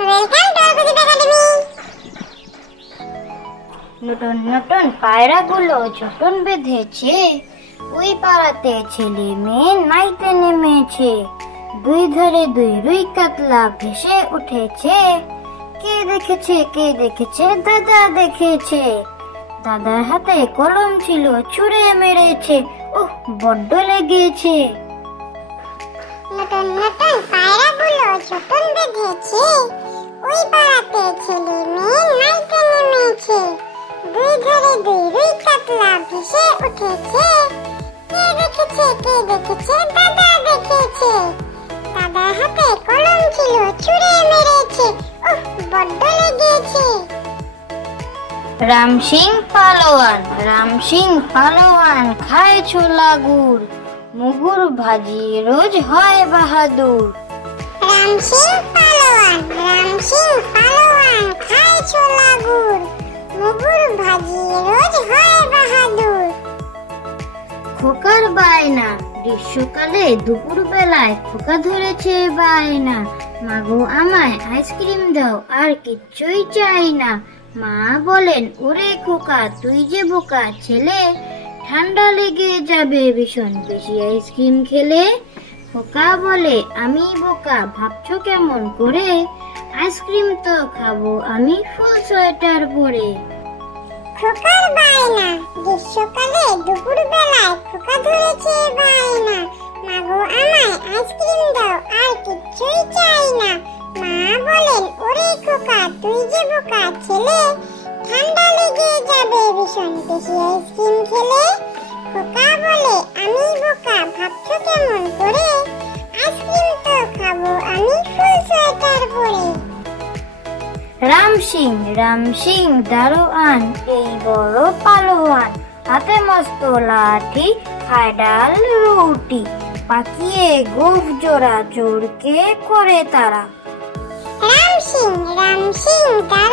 Welcome to আলকুদিপ academy. নতুন নতুন পায়রাগুলো যখন বেঁধেছে, ওই পাড়াতে ছেলে মেয়ে নাইতে নেমেছে। দুই ধারে দুই রুই কাতলা ভেসে উঠেছে। কে দেখেছে দাদা দেখেছে। দাদার হাতে কলম ছিল, ছুঁড়ে মেরেছে। ওহ, বড্ড লেগেছে। নতুন নতুন পায়রাগুলো যখন বেঁধেছে, ওই পাড়াতে ছেলে মেয়ে নাইতে নেমেছে। দুই ধারে দুই রুই কাতলা ভেসে উঠেছে। কে দেখেছে দাদা দেখেছে। দাদার হাতে কলম ছিল, ছুঁড়ে মেরেছে। ওহ, বড্ড লেগেছে। রাম সিং পালোয়ান খায় ছোলা গুড়, মুগুর ভাজি রোজ হয় বাহাদুর। রাম সিং পালোয়ান খায় ছোলা গুড়, মুগুর ভাজি রোজ হয় বাহাদুর। খোকার বায়না, গ্রীষ্মকালে দুপুর বেলায় খোকা ধরেছে বায়না। মাগো আমায় আইসক্রিম দাও, আর কিচ্ছুই চাই না। মা বলেন, ওরে খোকা তুই যে বোকা ছেলে, ঠান্ডা লেগে যাবে ভীষণ বেশি আইসক্রিম খেলে। খোকা বলে, আমি বোকা ভাবছো কেমন করে, আইসক্রিম তো খাবো আমি ফুল সোয়েটার পরে। খোকার বায়না, গ্রীষ্মকালে দুপুর বেলায় খোকা ধরেছে বায়না। মাগো আমায় আইসক্রিম দাও, আর কিচ্ছুই চাই না। মা বলেন, ওরে খোকা তুই যে বোকা ছেলে, ঠান্ডা লেগে যাবে ভীষণ বেশি আইসক্রিম খেলে। খোকা বলে, আমি বোকা ভাবছো কেমন করে, আইসক্রিম তো খাবো আমি ফুল সোয়েটার পরে। রাম সিং দারোয়ান, এই বড় পালোয়ান, হাতে মস্ত লাঠি, খায় ডাল রুটি, পাকিয়ে গোফ জোড়া চোরকে করে তারা। রাম সিং